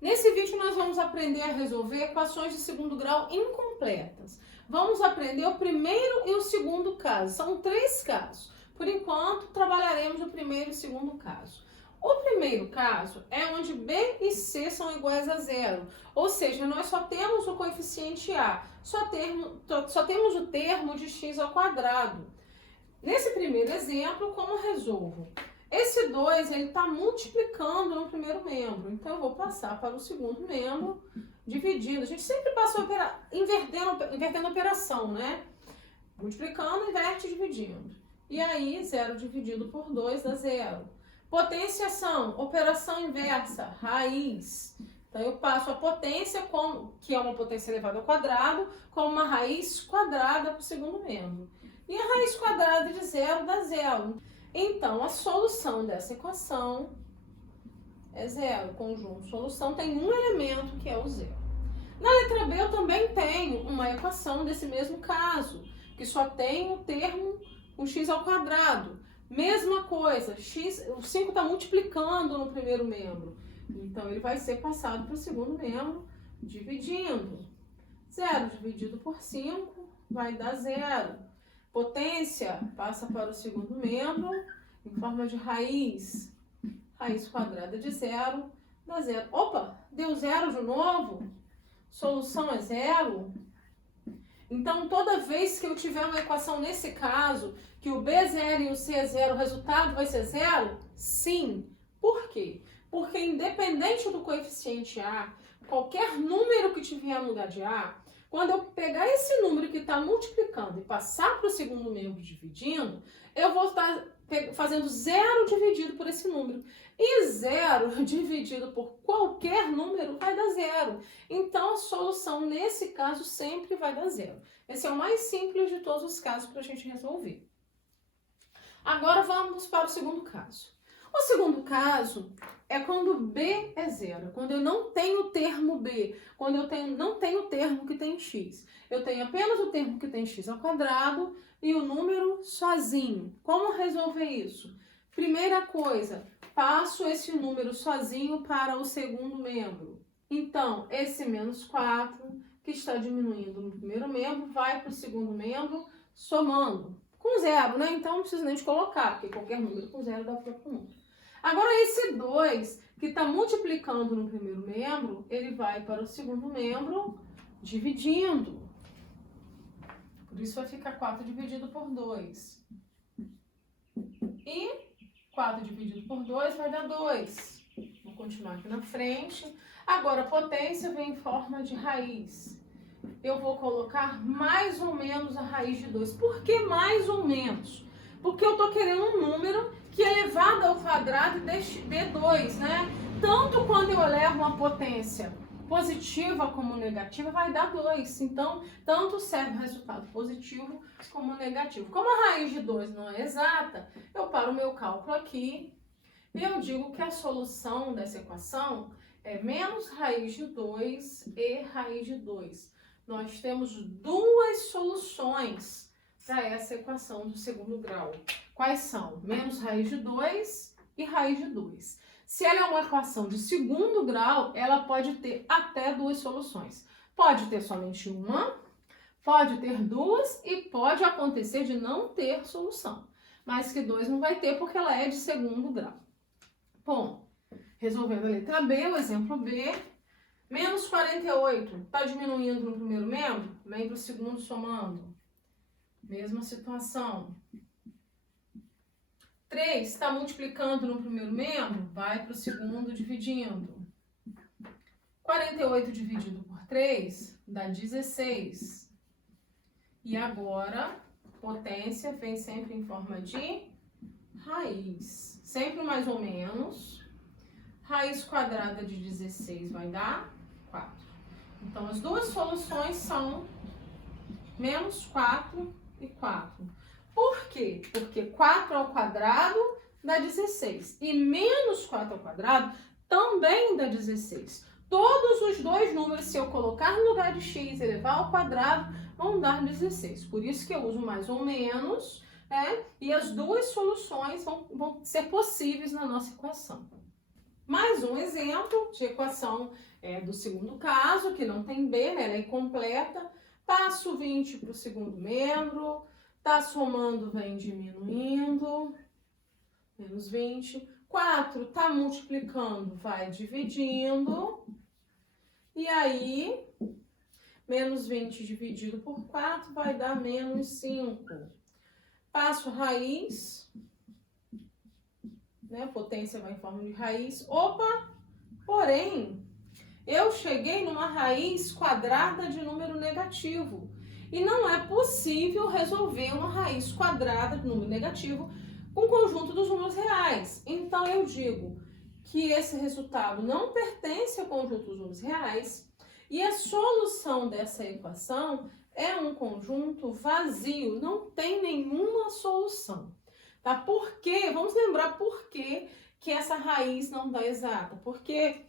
Nesse vídeo nós vamos aprender a resolver equações de segundo grau incompletas. Vamos aprender o primeiro e o segundo caso. São 3 casos. Por enquanto, trabalharemos o primeiro e o segundo caso. O primeiro caso é onde B e C são iguais a zero. Ou seja, nós só temos o coeficiente A. Só temos o termo de x ao quadrado. Nesse primeiro exemplo, como resolvo? Esse 2, ele está multiplicando no primeiro membro. Então, eu vou passar para o segundo membro, dividindo. A gente sempre passa invertendo a operação, né? Multiplicando, inverte, dividindo. E aí, 0 dividido por 2 dá 0. Potenciação, operação inversa, raiz. Então, eu passo a potência, que é uma potência elevada ao quadrado, como uma raiz quadrada para o segundo membro. E a raiz quadrada de 0 dá 0. Então, a solução dessa equação é 0. Conjunto solução tem um elemento, que é o 0. Na letra B, eu também tenho uma equação desse mesmo caso, que só tem o termo, o x ao quadrado. Mesma coisa, o 5 está multiplicando no primeiro membro. Então, ele vai ser passado para o segundo membro, dividindo. 0 dividido por 5 vai dar 0. Potência passa para o segundo membro em forma de raiz. Raiz quadrada de 0 dá 0. Opa, deu 0 de novo? Solução é 0? Então, toda vez que eu tiver uma equação nesse caso, que o B é 0 e o C é 0, o resultado vai ser 0? Sim. Por quê? Porque independente do coeficiente A, qualquer número que tiver no lugar de A, quando eu pegar esse número que está multiplicando e passar para o segundo membro dividindo, eu vou estar fazendo 0 dividido por esse número. E 0 dividido por qualquer número vai dar 0. Então, a solução nesse caso sempre vai dar 0. Esse é o mais simples de todos os casos para a gente resolver. Agora vamos para o segundo caso. O segundo caso é quando B é 0, quando eu não tenho o termo B, quando eu não tenho o termo que tem x. Eu tenho apenas o termo que tem x ao quadrado e o número sozinho. Como resolver isso? Primeira coisa, passo esse número sozinho para o segundo membro. Então, esse menos 4, que está diminuindo no primeiro membro, vai para o segundo membro somando. Com 0, né? Então, não preciso nem de colocar, porque qualquer número com 0 dá para o número. Agora, esse 2, que está multiplicando no primeiro membro, ele vai para o segundo membro dividindo. Por isso, vai ficar 4 dividido por 2. E 4 dividido por 2 vai dar 2. Vou continuar aqui na frente. Agora, a potência vem em forma de raiz. Eu vou colocar mais ou menos a raiz de 2. Por que mais ou menos? Porque eu estou querendo um número que é elevado ao quadrado de 2, né? Tanto quando eu elevo uma potência positiva como negativa, vai dar 2. Então, tanto serve o resultado positivo como negativo. Como a raiz de 2 não é exata, eu paro o meu cálculo aqui e eu digo que a solução dessa equação é menos raiz de 2 e raiz de 2. Nós temos duas soluções para essa equação do segundo grau. Quais são? Menos raiz de 2 e raiz de 2. Se ela é uma equação de segundo grau, ela pode ter até duas soluções. Pode ter somente uma, pode ter duas e pode acontecer de não ter solução. Mas que 2 não vai ter porque ela é de segundo grau. Bom, resolvendo a letra B, o exemplo B, menos 48, está diminuindo no primeiro membro? Vem para o segundo somando. Mesma situação. 3 está multiplicando no primeiro membro? Vai para o segundo dividindo. 48 dividido por 3 dá 16. E agora, potência vem sempre em forma de raiz. Sempre mais ou menos. Raiz quadrada de 16 vai dar 4. Então, as duas soluções são menos 4 e 4. Por quê? Porque 4 ao quadrado dá 16. E menos 4 ao quadrado também dá 16. Todos os dois números, se eu colocar no lugar de x e elevar ao quadrado, vão dar 16. Por isso que eu uso mais ou menos, né? E as duas soluções vão ser possíveis na nossa equação. Mais um exemplo de equação do segundo caso, que não tem B, né? Ela é incompleta. Passo 20 para o segundo membro, tá somando, vem diminuindo, menos 20. 4 tá multiplicando, vai dividindo. E aí, menos 20 dividido por 4 vai dar menos 5. Passo raiz, né? Potência vai em forma de raiz. Opa! Porém, eu cheguei numa raiz quadrada de número negativo. E não é possível resolver uma raiz quadrada de número negativo com o conjunto dos números reais. Então, eu digo que esse resultado não pertence ao conjunto dos números reais e a solução dessa equação é um conjunto vazio, não tem nenhuma solução. Tá? Por quê? Vamos lembrar por quê que essa raiz não dá exata. Porque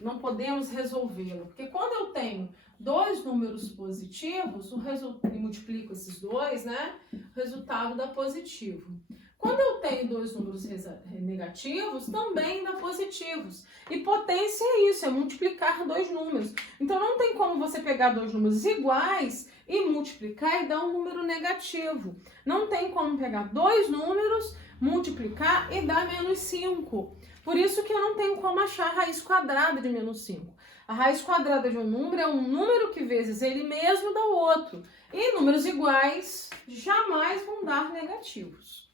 não podemos resolvê-la. Porque quando eu tenho dois números positivos, e multiplico esses dois, né? O resultado dá positivo. Quando eu tenho dois números negativos, também dá positivos. E potência é isso, é multiplicar dois números. Então não tem como você pegar dois números iguais e multiplicar e dar um número negativo. Não tem como pegar dois números, multiplicar e dar menos 5. Por isso que eu não tenho como achar a raiz quadrada de menos 5. A raiz quadrada de um número é um número que vezes ele mesmo dá o outro. E números iguais jamais vão dar negativos.